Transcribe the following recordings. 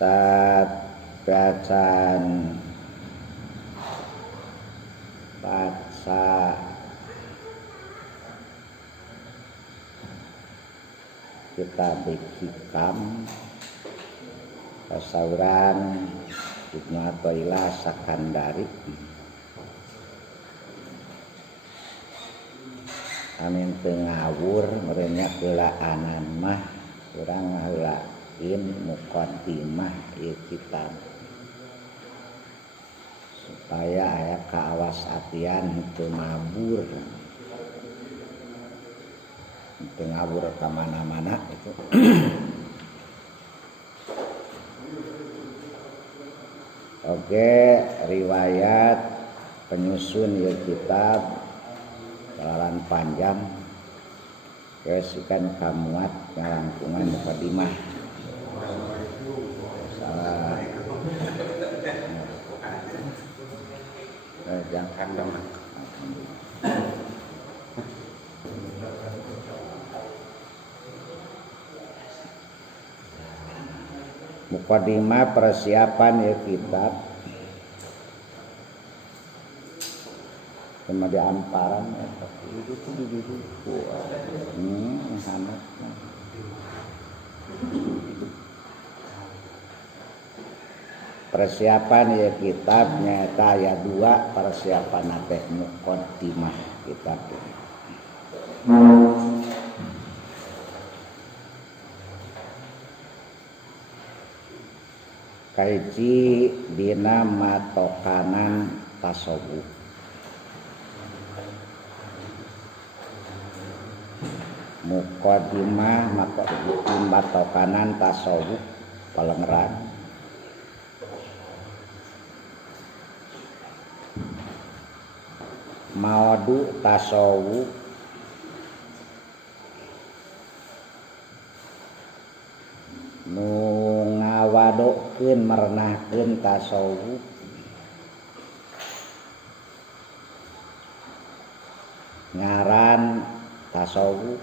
Saat bacaan baca kitab hikam Pasauran Ibnu Athaillah Sakandari amin teu ngawur merenya keulaan mah urang ngaheulain muqaddimah ieu kitab supaya aya kaawas atian teu mabur teu ngawur ka mana-mana itu. Oke, riwayat penyusun ieu kitab balaran panjang kesikan kamuat ngarangkungan mukadimah. Jangan dong. Mukadimah persiapan ya kitab sama di amparan itu persiapan ya kitab nyata aya 2 persiapan teh mukadimah kitab. Kaiji dina matokanan tasawuf. Mukadimah matokanan tasawuf palengeran. Mawadu tasawuf nu ngawadokeun merenahkeun tasawuf ngaran tasawuf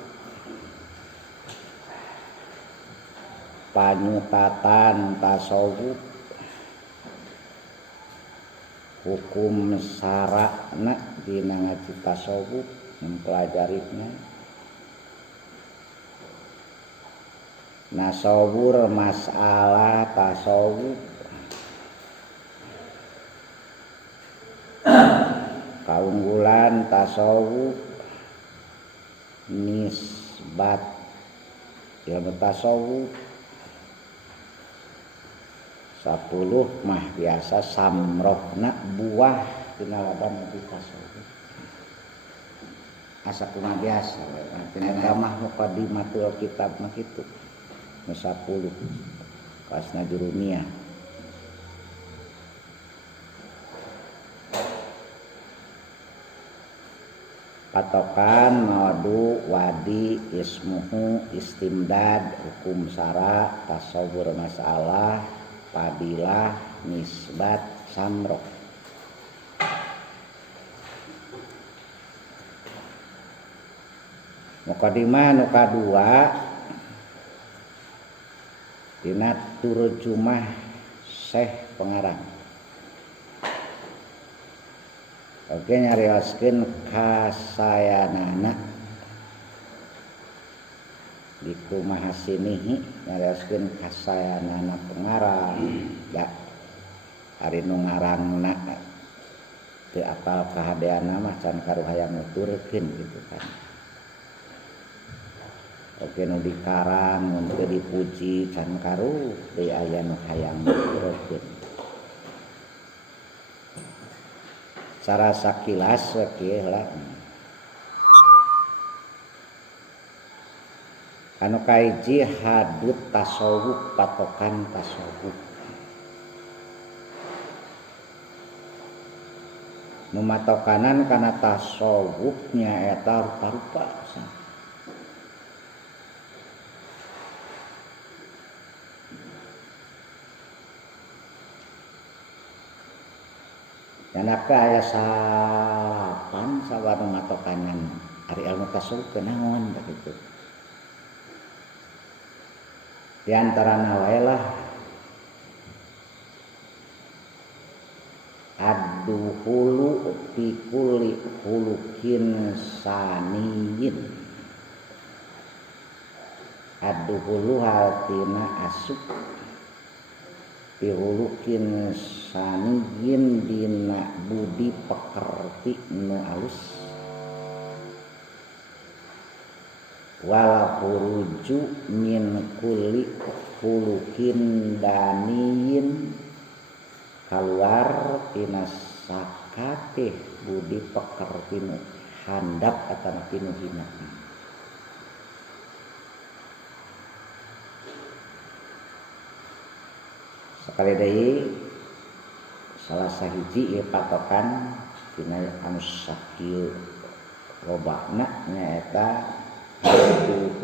panyutatan tasawuf hukum syara'na dina ngaji tasawuf mempelajarinya nasawur masalah tasawuf kaunggulan tasawuf nisbat ilmu tasawuf 10 mah biasa samrohna buah dina laban nabi tasawuf asa kumaha biasa eta mah muqaddimatul kitab mah kitu 10 kasna jurumiyah. Patokan mawadu wadi ismuhu istimdad hukum syara tasawur masalah fadilah nisbat samroh. Muqaddimah nu kadua dina turjumah Syekh pengarang. Oke nyarioskeun kasayanana di kumaha sinihi nyarioskeun kasayanana pengarang ya ari nu ngarangna teu apal kahadeanna mah can karuh hayang nuturkeun gitu kan. Oke nu dikarang mun teu dipuji can karuh teu aya nu hayang nuturkeun. Cara sakilas kieu lah. Anu kaiji hadut tasawuf patokan tasawuf. Nu matokanan kana tasawuf nyaeta rupa-rupa. Yanaka aya salapan sawarna matokanan ari ilmu tasawuf teh naon begitu. Di antarana wae lah ad-dukhulu fi kulli khuluqin saniyin. Ad-dukhulu artina asup fi khuluqin saniyin dina budi pekerti nu alus wal khuruju min kulli khuluqin daniyin kaluar tina sakabeh budi pekerti nu handap atawa tinu hina. Sekali deui salah sahiji ieu patokan tina anu sakieu lobana nyaeta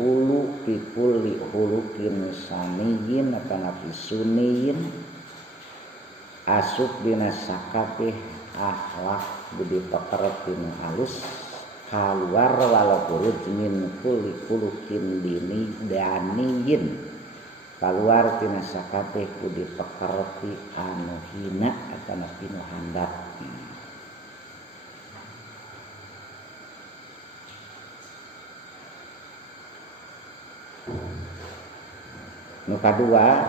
hulu fi kulli khuluqin saniyin atawa fi sunniyin asup dina sakabeh akhlak budi pekerti nu alus kaluar walau khuruj min kulli khuluqin daniyin kaluar tina sakabeh budi pekerti anu hina atawa tinu handap. Nu kadua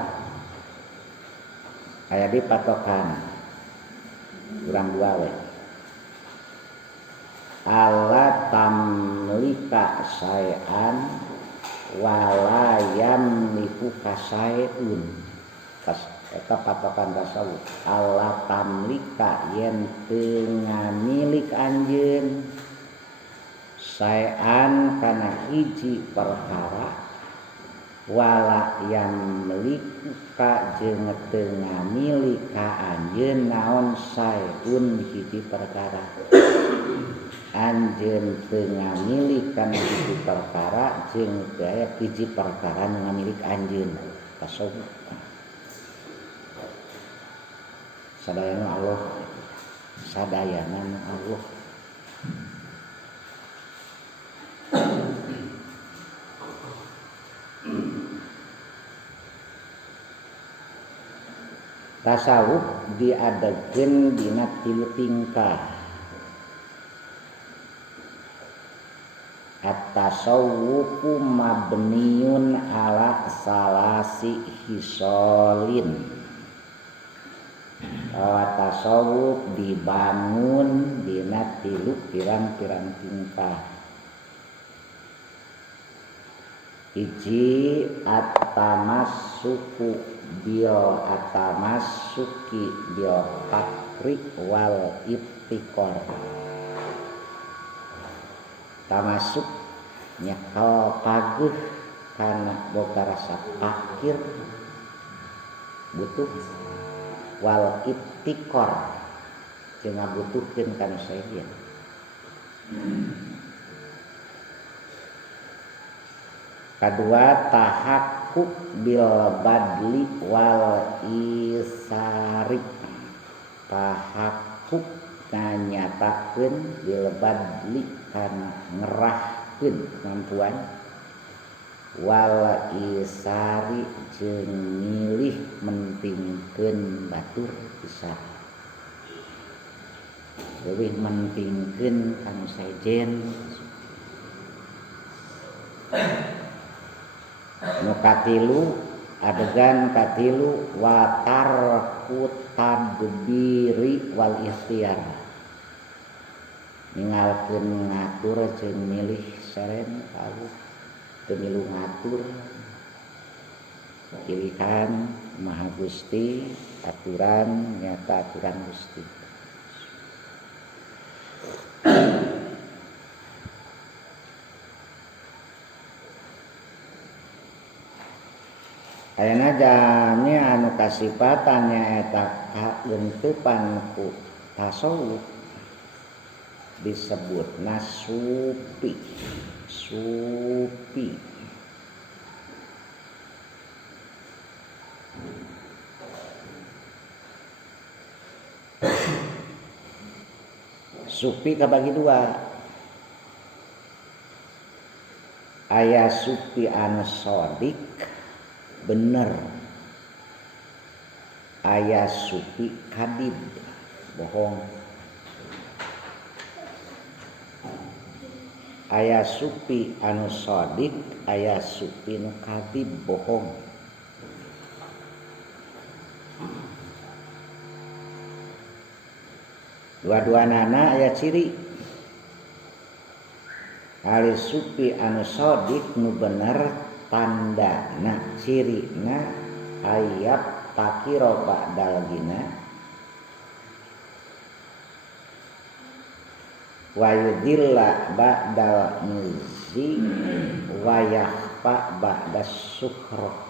aya di patokan urang dua we ala tamlika saean wala yamliku kasaeun. Eta patokan tasawuf ala tamlika yen teu ngamilik anjeun saean kana hiji perkara wala yamlika jeung teu ngamilik ka anjeun naon saeun hiji perkara. Anjeun teu ngamilik kana hiji perkara jeung teu aya hiji perkara nu ngamilik anjeun. Tasawuf sadayana Allah, sadayana Allah. Tasawuf diadegeun dina tilu tingkah. At-tasawwufu mabniun ala salasi hisolin. Tasawuf dibangun dina tilu pirang-pirang tingkah. Hiji at-tamassuku bil atamassuki bil fakri wal ibtikor. Tamasuk nyekal paguh kana boga rasa fakir butuh wal ibtikor jeung ngabutuhkeun kana saeun. Kadua tahakkuk bil badli wal isari. Tahakkuk nganyatakeun bil badli kana ngerahkeun kemampuan wal isari jeung milih mentingkeun batur pisah. Leuwih mentingkeun kanu saejen. Nu katilu adegan katilu watar kutadbiri wal ikhtiar. Ninggalkeun ngatur jeung milih seren kawuh teu milu ngatur. Pilihan Maha Gusti, aturan nyata aturan Gusti. Ayeuna jami anu kasipatan nyaeta kagentepan ku tasawuf disebutna sufi. Sufi. Sufi kabagi dua. Aya sufi anu sodik bener, aya sufi kadib bohong. aya supi anu shadiq aya supi nu kadib bohong. Dua-duanana aya ciri. Ari supi anu shadiq nu bener tandana cirina ayat takiro ba'dal gina wa yudilla ba'dal muzi wa yakhfa ba'das sukro.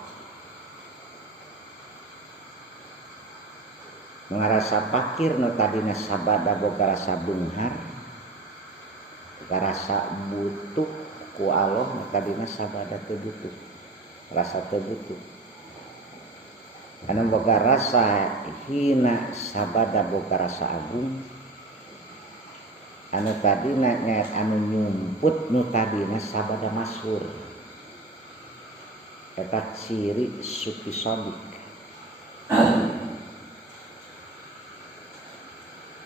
Ngarasa pakir nu tadina sabada boga rasa beunghar rasa butuh ku Allah nu tadina sabada teu butuh rasa teu butuh. Anu boga rasa hina sabada boga rasa agung. Anu tadina nyaet anu nyumput nu tadina sabada masyhur. Eta ciri sufi shadiq.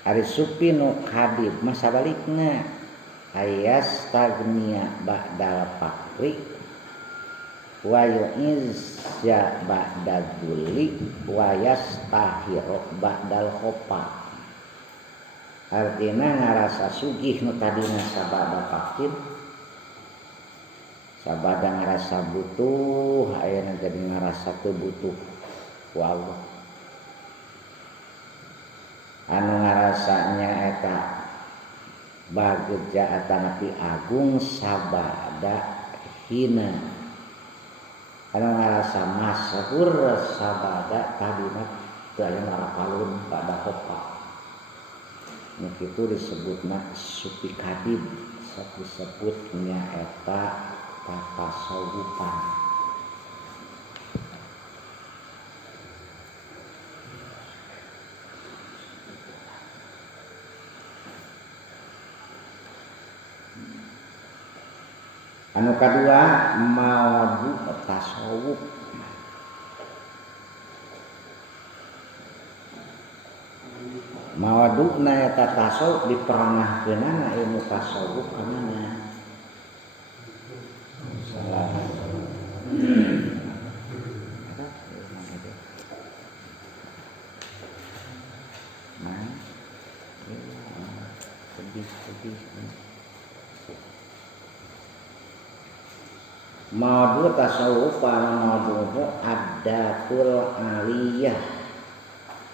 Ari sufi nu kadib mah sabalikna ayas tagnia ba'dal fakri wa yu'izza ba'dal dzulli wa yastahiru ba'dal khofa. Artina ngarasa sugih nu tadina sabada fakir sabada ngarasa butuh ayeuna jadi ngarasa teu butuh ku Allah. Anu ngarasanya eta bagja atanapi agung sabada hina. Anu ngarasa masyhur sabada tadina teu aya ngarakalun pada khofa. Nu kitu disebutna sufi kadib, disebutnya eta tasawufan. Anu kadua mawadu tasawuf. Mawaduna eta tasawuf diperanahkeunana ilmu tasawuf kana salah. Mawadu tasawuf mawadu adatul aliyah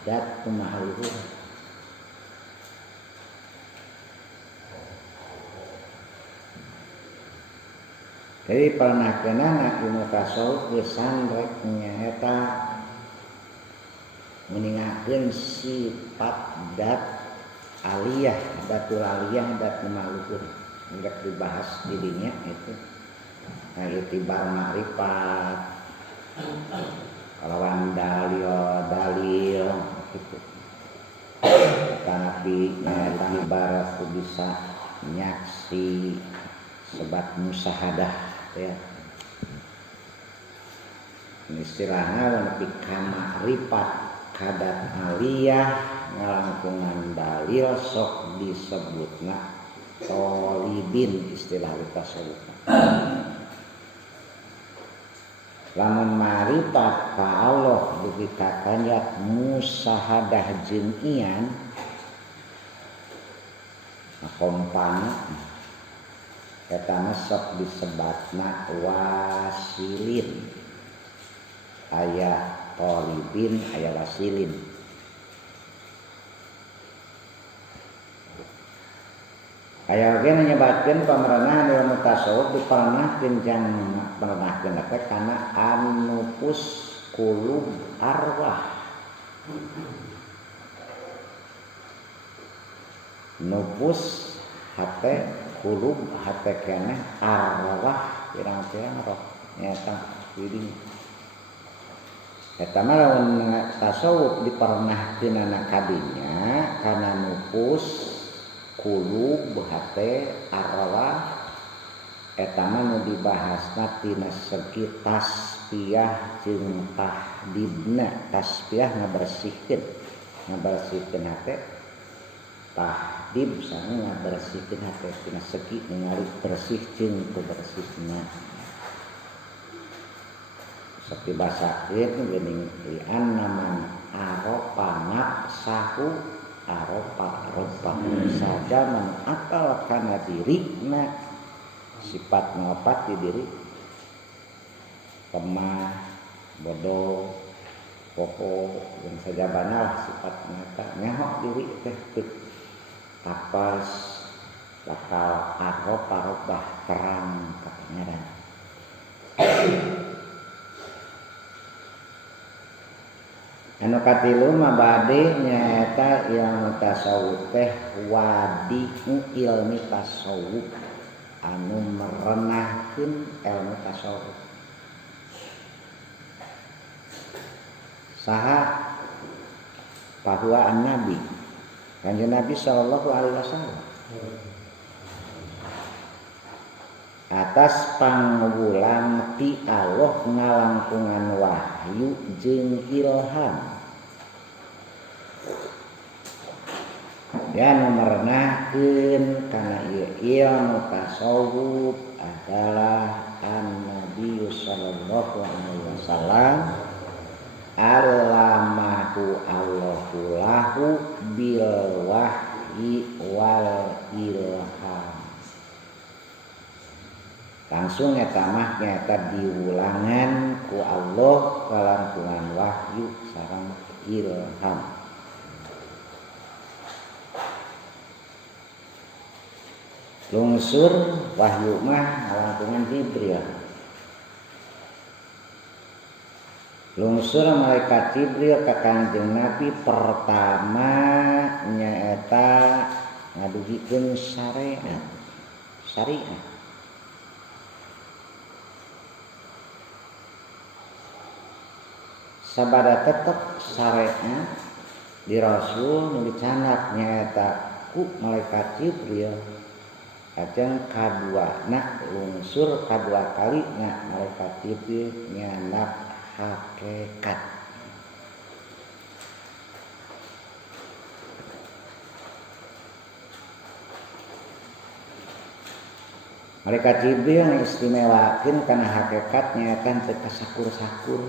dat kumahaluhur. Jadi paranahkeunana ilmu tasawuf geus rek nyaeta meningakeun sifat dat aliyah, datul aliyah, dat maluhur. Hendak dibahas dirinya itu. Nah, itibar makrifat. Kalawan dalil gitu. Tapi nyaeta ibarat bisa nyaksi sebat musyahadah ya. Istilahna nepi ka makrifat kadat aliyah ngalangkungan dalil sok disebutna tolibin istilah tasawuf. Lamun makrifat ka Allah dipitakan ya musyahadah jeung ian kompana eta sok disebatna wasilin. Aya tolibin, aya wasilin. Aya oge nyebatkeun pamranahan ilmu tasawuf diparanahkeun jang paranahkeun teh kana an-nufus qulub arwah. Nufus hate qulub hate keneh arwah pirang-pirang roh nyata wiring. Eta mah lamun tasawuf diparanahkeunana kadinya kana nufus qulub hate arwah eta mah nu dibahasna tina segi tasbiyah jeung tahdidna. Tasbiyah ngabersihkeun hate tahdib sana ngabersihkeun hate tina segi ningali bersih jeung teu bersihna seperti bahasa geuning lian naman aropa nafsahu aropa saja man akal kana dirina sifat ngopat di diri lemah bodoh pokok yang sajabana lah sifat nyata nyaho diri teh teu tapas bakal aropa terang ka pangeran. Anu katilu mah bade nyaeta ilmu tasawuf teh wadi ilmi tasawuf anu merenahkeun ilmu tasawuf. Saha bahwa an-nabi kanjeng Nabi sallallahu alaihi wasallam atas pangwulang ti Allah ngalangkungan wahyu jeung ilham ya nu merenahkeun kana ieu ilmu tasawuf adalah an-nabi sallallahu alaihi wasallam allamahu Allahu lahu bil wahyi wal ilham. Langsung eta mah nyaeta diulangan ku Allah kalangkungan wahyu sareng ilham. Lungsur wahyu mah kalangkungan Jibril. Lungsur malaikat Jibril ka Kanjeng Nabi pertama nyaeta ngaduhikeun syariat. Sabada tetep syariat di Rasul nu dicandak nyaeta ku malaikat Jibril. Ajeng kaduana lungsur kadua kalina malaikat Jibril nyandak hakikat. Malaikat Jibril istimewakeun kana hakikat nyaeta teu kasakur-sakur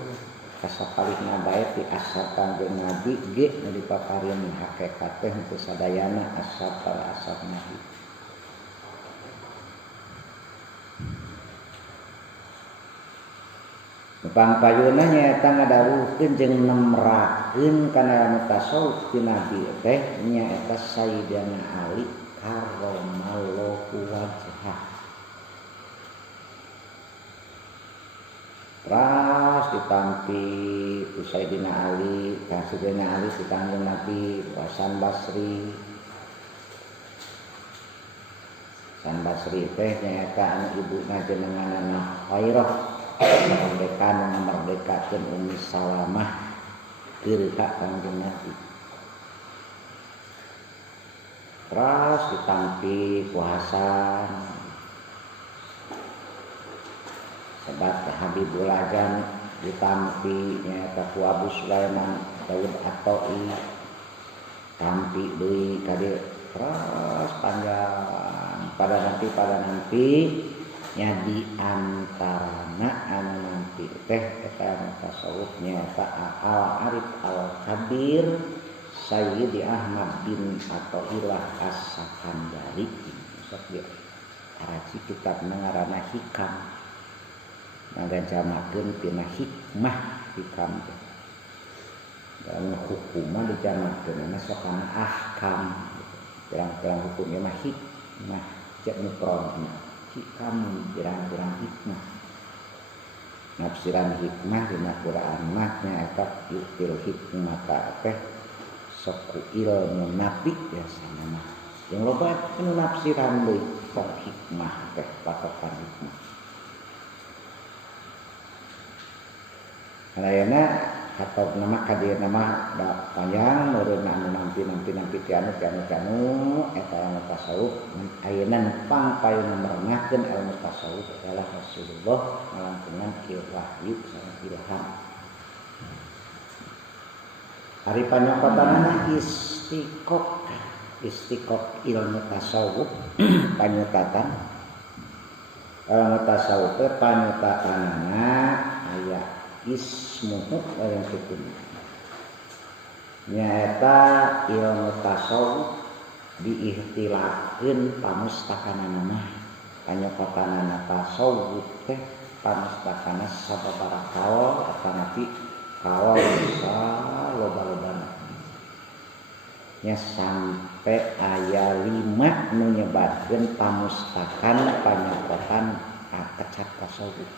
kasapalihna bae ti asal Kanjeng Nabi ge nu dipaparin hakikat teh teu sadayana asal Nabi. Pangpayuna nyaeta ngadawuhkeun jeung nemrakeun kana ilmu tasawuf ti Nabi teh nyaeta Sayyidina Ali karramallahu wajhah. Ras ditampi ku Sayyidina Ali, ka Sayyidina Ali si Kanjeng Nabi Hasan Basri. Hasan Basri teh nyaeta anu ibuna jenenganna Khairah. Kemerdekaan memerdekakan Ummi Salamah keur ka Kanjeng Nabi. Terus ditampi ku Hasan sebat Habibul Ajam ditampi nyaeta ku Abu Sulaiman Daud At-Ta'i tampi deui ka dieu terus panjang pada nanti nya di antarana anu nanti teh eta tasawuf nyaeta Al-Arif Al-Kabir Sayyidi Ahmad bin Athaillah As-Sakandari. Sok dia araci kitab ngaranna Hikam. Ngajamakeun tina hikmah hikam teh. Dalam hukum mah dijamakeun sok kana ahkam. Pirang-pirang hukumnya mah hikmah cek mufradna. Hikam pirang-pirang hikmah. Nafsiran hikmah dina Quran mah nyaeta yutil hikmata teh sok ilmu nabi biasana mah. Yang loba anu nafsiran deui sok hikmah teh patokan hikmah. Ayeuna atau nama kadir nama da panjang meureun anu nampi ti anu eta ilmu tasawuf ayeuna pangpayuna merenahkeun ilmu tasawuf adalah Rasulullah ngalangkungan wahyu sareng ilham. Ari panyokotanna istiqomah istiqoq ilmu tasawuf panyutatan ilmu tasawuf panyutatanana aya ismuhu yang kitu nyaeta ilmu tasawuf diihtilafkeun pamustakanana mah panyokotanana tasawuf teh pamustakana sababaraha kawal atanapi kawal bisa loba-lobana nya sampai aya 5 nu nyebatkeun pamustakan panyokotan kecat tasawuf.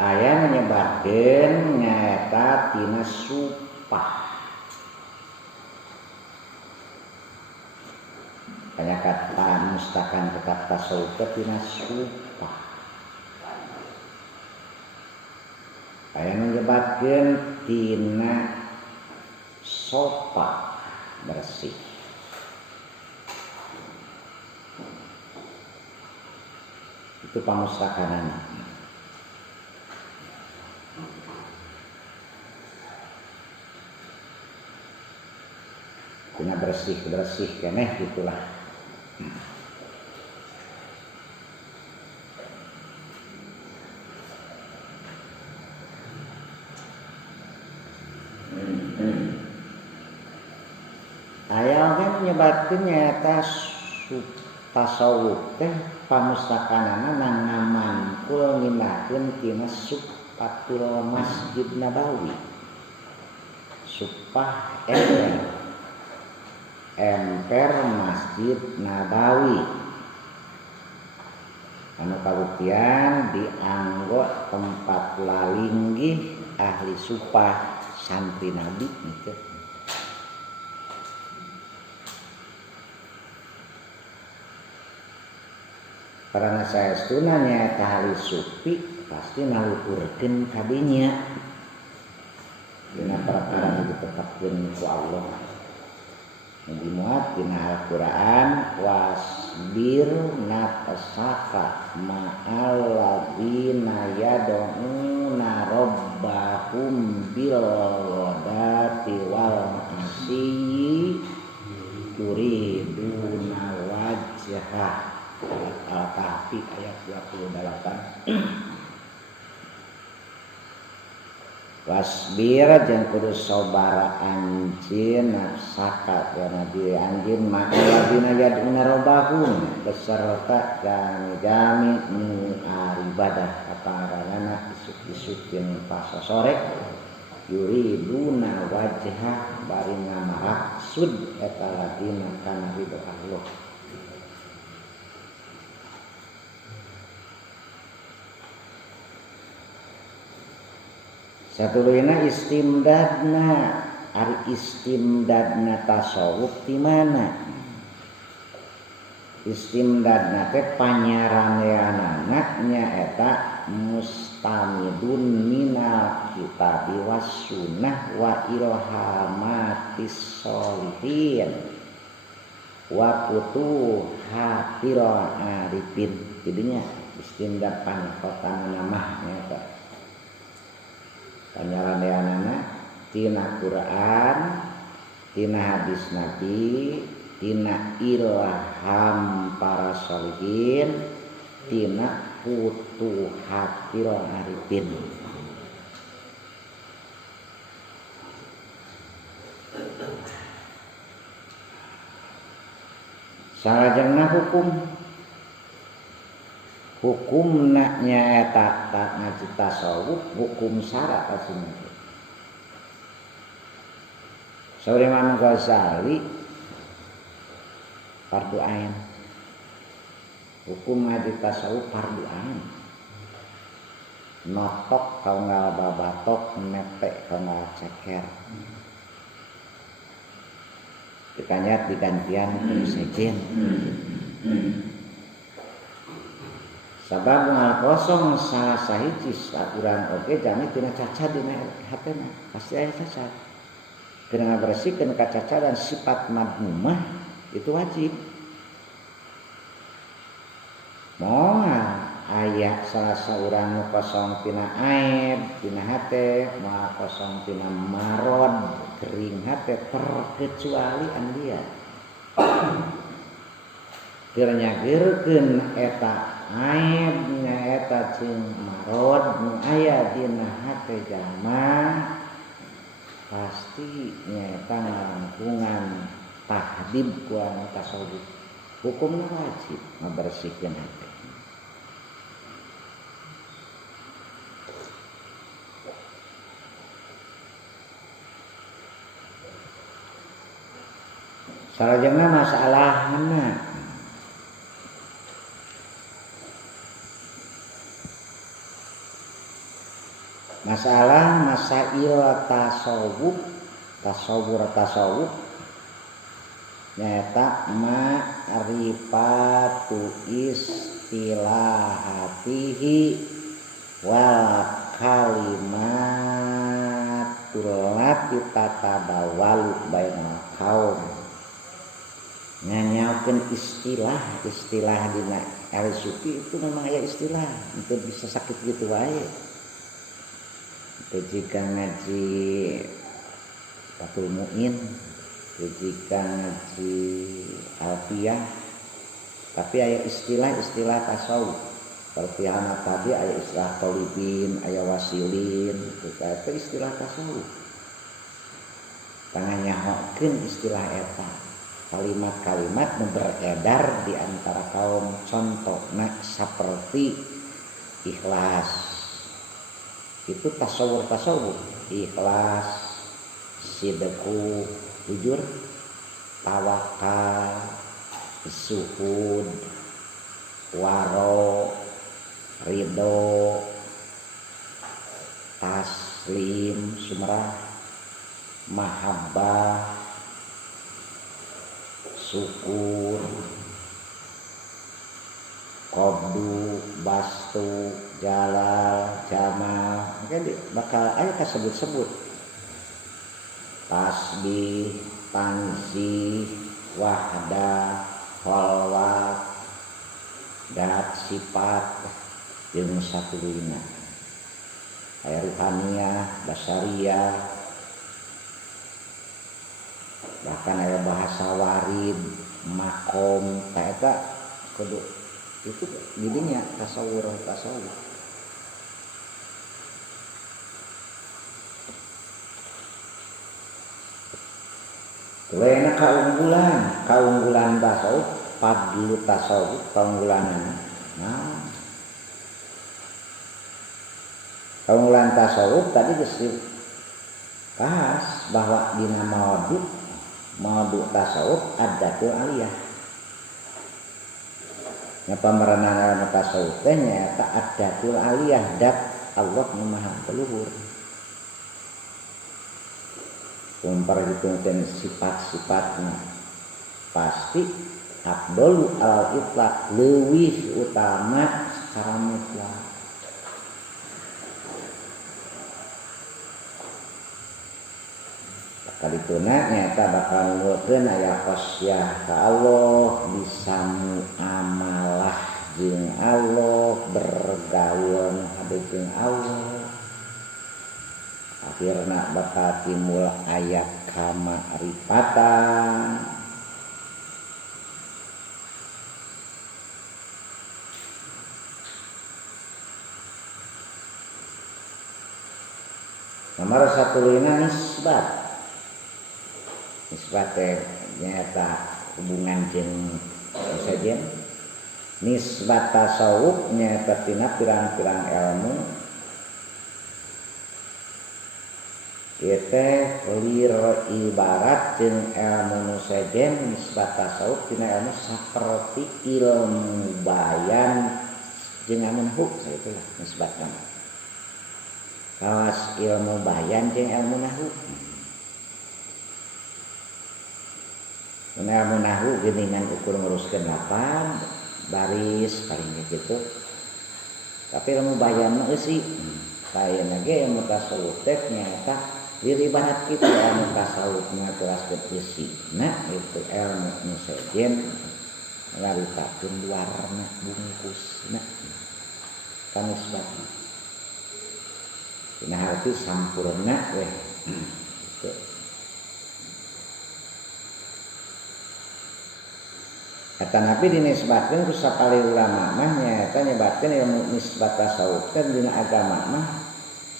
Aya menyebatkeun nyaeta tina supah. Panyakat pamustakan tetap tasawuf tina supah. Aya menyebatkeun tina sopa bersih. Itu pamustakanana. Tina bersih keneh gitulah. Aya oge nyebatkeun nyaeta tasawuf teh pamustakanana nangamangkul ngindakeun tina supatul Masjid Nabawi. Supah emper Masjid Nabawi anu kabuktian dianggo tempat lalinggih ahli supah santri Nabi gitu. Karena saya setuna nyaeta ahli sufi pasti naluhurkeun kadinya dina perkara ditetapkeun ku Allah. Dimuat dina Al-Qur'an wasbir nafsaka ma'al ladzina yad'una rabbahum bil ghadati wal asyi yuriduna wajhah. Al-Kahfi ayat 28. Wasbir jeung kudu sabar anjeun nafsaka kana diri anjeun ma'aladina yad'una rabbahum beserta jami nu ibadah kapangaranana isuk-isuk jeung pasasore yuriduna wajhah bari ngamaksud eta ladina kana ridho Allah. Satuluyna istimdadna ari istimdadna tasawuf di mana? Istimdadna teh panyaraneanana nyaeta mustamidun minal kitabi was sunnah wa ilhamatis sholihin wa futuhatil arifin. Jadinya istimdad panyokotanana mah nyaeta panyaraneanana tina Quran, tina hadis Nabi, tina ilham para sholihin, tina futuhatil arifin. Salajengna hukumna nyaeta ngaji tasawuf hukum syara asina. Saur Imam Ghazali fardu ain. Hukum ngaji tasawuf fardu ain. Notok kalau nggak babatok nepek kalau nggak ceker. Dikanya digantian sejen. Sabab ngal kosong salah sahiji aturan oge jami tina cacat dina hatena pasti aya cacat. Kena bersihkeun kacacadan sifat madmumah itu wajib. Moal aya salah seorang nu kosong tina aib tina hate moal kosong tina marod kering hate terkecuali an dia keur nyageurkeun eta aib nyaeta jeung marod nu aya dina hate jalma pasti nyaeta ngalangkungan tahdib ku anu tasawuf hukumna wajib ngabersihkeun hate. Salajengna masalahna masail tasawuf nyaeta ma'rifatu istilahatihi wal kalimatul lati tatadawalu bainal qaum nyanyakeun istilah dina ahli sufi itu memang aya istilah itu bisa sakit gitu wae. Jika ngaji Fathul Mu'in, jika ngaji Alfiyah, tapi aya istilah-istilah tasawuf. Seperti anak tadi aya istilah tolibin, aya wasilin, itu istilah tasawuf. Tanganyahokeun istilah eta. Kalimat-kalimat beredar di antara kaum contohna seperti ikhlas itu tasawuf ikhlas sidqu jujur tawakal zuhud waro ridho taslim sumrah mahabbah syukur qabdu bastu jalal jamal mungkin bakal aya kasebut-sebut tasbih tanzih wahdah khalwat dat sifat jeung satuluyna aya ruhaniyah basyariyah bahkan aya bahasa warid makom eta kudu itu didinya tasawuf lainna kaunggulan tasawuf padlu tasawuf kaunggulanana nah kaunggulan tasawuf tadi geus bahas bahwa dina maudu tasawuf adatul aliyah nya pameranana tasawuf teh nyaeta adatul aliyah dat Allah nu maha luhur memperhitungkan sifat-sifatna pasti afdalu al itlaq leuwih utama secara mutlak kalituna nyata bakal nuturkeun aya khosyah ka Allah bisa muamalah jeung Allah bergaul hade jeung Allah akhirna bakal timbul aya kama'rifatan nomor satulina nisbat nyata hubungan jeung sajen nisbat tasawuf nyata tina pirang-pirang ilmu ieu teh lir ibarat jeung ilmu nu sajen nisbat tasawuf tina ilmu saperti ilmu bayan jeung ilmu nahwu saeulah nisbatna kawas ilmu bayan jeung ilmu nahwu ilmu nahwu geuningan ukur nguruskeun lapan baris paling gitu tapi ilmu bayan mah eusi kayeuna ge ilmu tasawuf teh nyaeta diribarat kitu ilmu tasawuf ngaturaskeun eusina itu ilmu nu sejen ngaritakeun warna bungkusna kanisbatna dina arti sampurna weh gitu. Kata Nabi dinisbatkeun ku sapali ulama mah nyaeta nyebatkeun ilmu nisbat tasawuf teh dina agama mah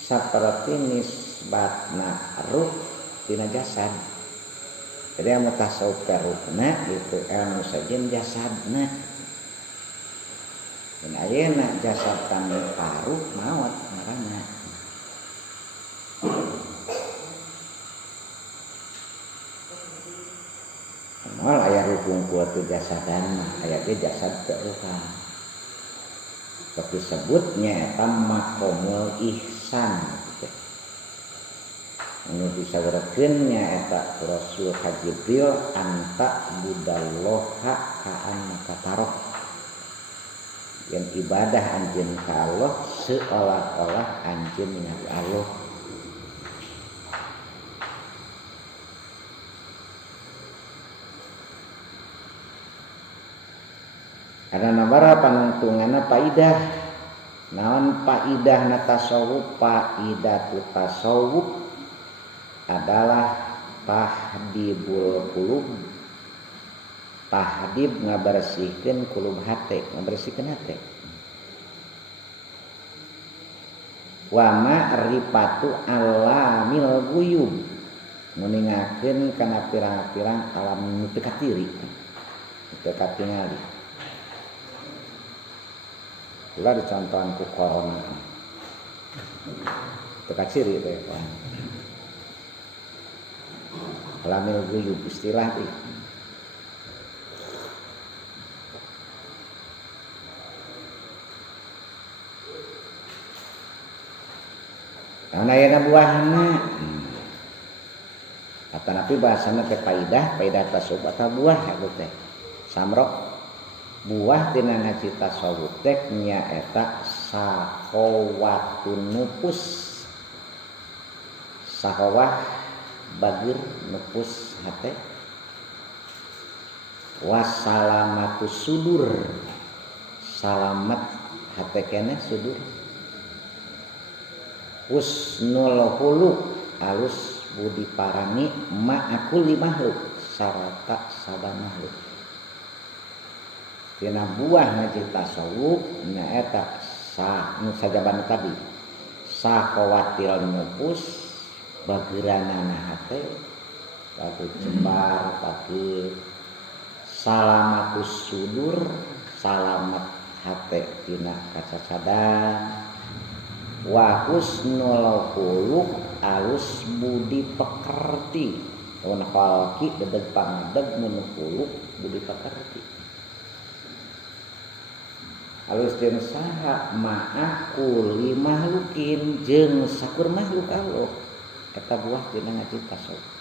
saperti nisbatna ruh dina jasad. Jadi ilmu tasawuf teh ruhna gitu, ilmu sajen jasadna. Dan ayeuna jasad tanu paruh maot ngaranna. Mal aya ruh kuat jasadan, aya ge jasad teu ruhan. Tapi sebutnya eta maqamul ihsan gitu. Anu disawarakeun nya eta Rasul Jibril anta budallaha ka'annaka tarah. Yang ibadah anjeun ka Allah seolah-olah anjeun nyari Allah. Karena nabara panungtunganna paidah. Naon paidahna tasawuf? Paidatu tasawuf adalah tahdibul qulub. Tahdib ngabersihkeun qulub hate, ngabersihkeun hate. Wa ma'rifatu alamil ghuyub. Nguningakeun kana pirang-pirang alam nu teu katiri. Teu katingali. Kula dicontohan ku corona. Teka ciri teh kan. Alamil ghuyub istilah ieu. Nah ayeuna buahna. Kata Nabi bahasana teh paidah tasawuf atau buah atuh teh. Samrok buah tina ngaji tasawuf teh nyaeta sahawatun nufus. Sahawah bagir nufus hate. Wasalamatus sudur. Salamat hate keneh sudur. Husnul khuluq alus budi parani ma'akul makhluk sarata sabana makhluk. Tina buah ngaji tasawuf nyaeta nu sajaban tadi sahawatil nufus bageranana hate bagi jembar bagi salamatus sudur salamat hate tina kacacadan wa husnul khuluq alus budi pekerti mun khalqi dedeg pangdeg mun khuluq budi pekerti. Alus jeung saha ma'ah kuli makhlukin jeung sakur makhluk Allah eta buah dina ngaji tasawuf.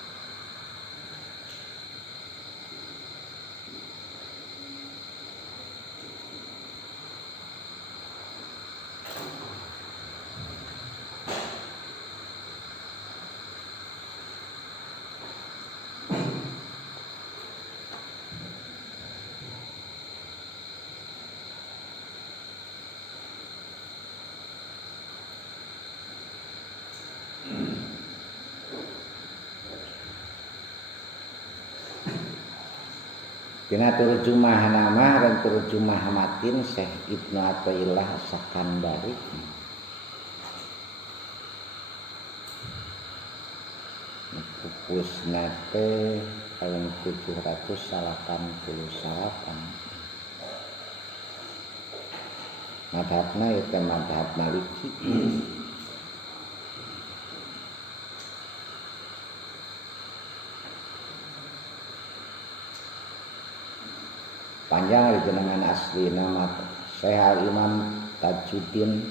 Tina turjumah nama dan turjumah matin Syekh Ibnu Athaillah Sakandari. Pupusna teh tahun 788. Madhabna itu madhab Maliki. Panjang jenengan asli nama Syekh Al-Imam Tajuddin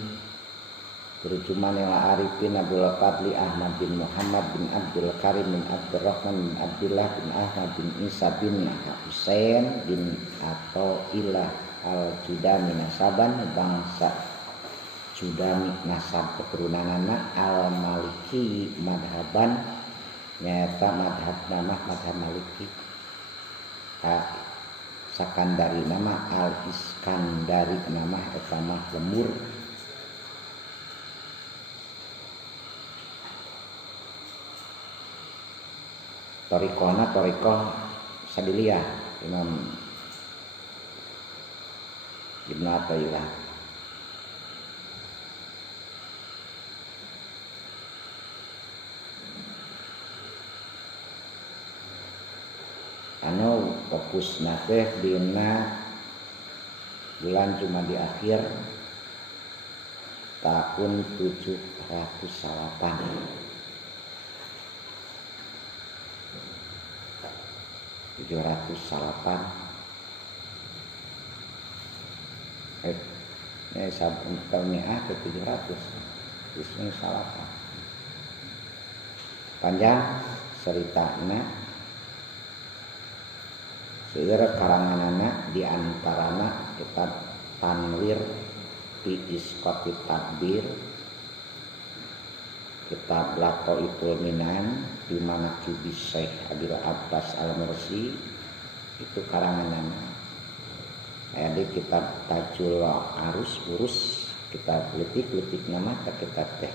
Turjuman Ila Arifin Abdul Fadli Ahmad bin Muhammad bin Abdul Karim bin Abdurrahman bin Abdullah bin Ahmad bin Isa bin Husain bin Athaillah Al-Judami nasaban bangsa Judami nasab keturunanana Al-Maliki madhaban nyata madhab nama madhab Maliki Sakandari nama Al-Iskandari nama etamah lemur torikoh Sadiliyah Imam Ibnu Athaillah. Anu fokus teh dina bulan Jumadi akhir tahun 708. Sabun tahunnya ke 700 Ismi Salapan. Panjang ceritana seueur karanganana di antarana kitab Tanwir fi Isqati Tadbir, kitab Lataiful Minan di Manaqibis Syekh Abil Abbas Al-Mursi itu karanganana. Aya di kitab Tajul Arus Urus, kitab letik nama kitab teh.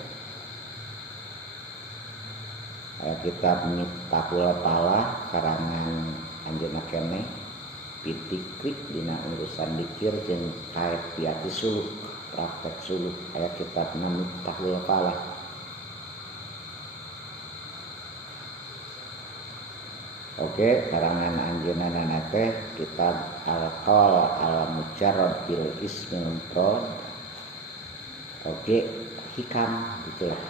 Aya kitab Miftahul Falah karangan anjeunna keneh pitikri dina urusan dikir jeung kaefiati suluk, praktek suluk. Aya kitab Miftahul Falah. Oke, karangan anjeunna teh kitab Al-Qawl Al-Mujarrad bil Ismil Mufrad. Oke, hikam gitulah.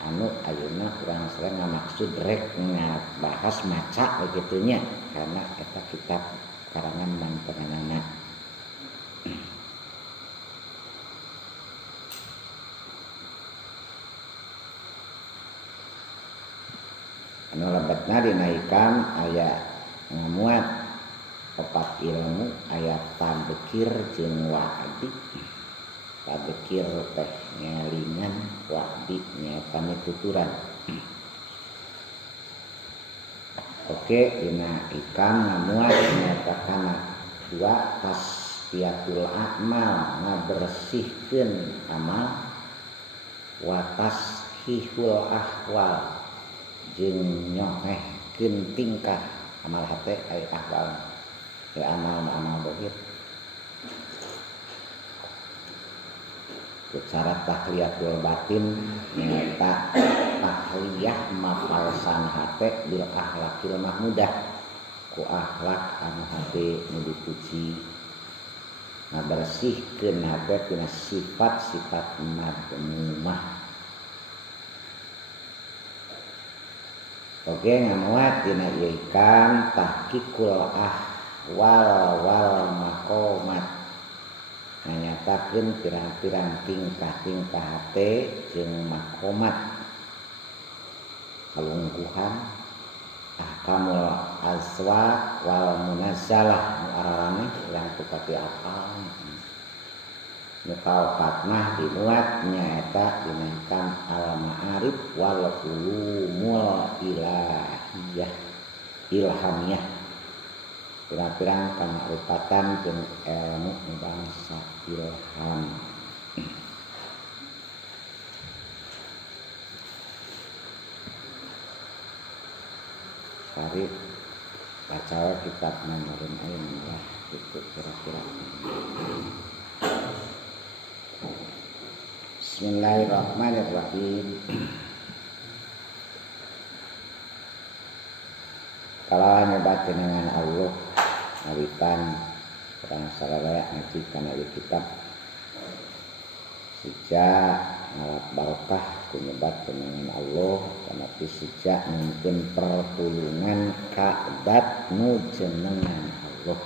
Anu ayeuna urang sering ngamaksud rek ngabahas maca begitunya karena eta kitab karangan mantenanana. Anu lebetna dinaikkan aya ngamuat opat ilmu, aya tabekir jeung wa'di. Tabekir teh ngelingan, wa'di nyaeta mituturan. Oke, dina ikam ngamuat nyaeta kana dua tasfiyatul a'mal, ngabersihkeun amal, wa tashihul ahwal jeung nyohehkeun tingkah. Amal hate aya ahwal teh amal dohir. Cara tahliyatul batin nyaeta tahliyah mafalsan hate bil akhlaqil mahmudah, ku akhlak anu hate nu dipuji, ngabersihkeun hate tina sifat-sifat madmumah. Oke, ngamuat dina ieu ikam tahqiqul ahwal wal maqamat, nganyatakeun pirang-pirang tingkah-tingkah hate jeung maqamat, kalungguhan, ahkamul aswaq wal munazzalah, nu ararana yang tupati apal. Nu kaopat mah dimuat nyaeta dina ikam al-ma'arif wal ulumul ilhamiyah, pirang-pirang kamarifatan jeung ilmu bangsa ilham. Sari baca kitab Manurun Ain lah itu kira-kira. Bismillahirrahmanirrahim. Kalau nyoba dengan Allah ngawitan orang saraya ngaji kana ieu kitab sejak ngalap barokah kunyebat dengan Allah kana sejak mungkin pertulungan ka zat nu jenengan Allah.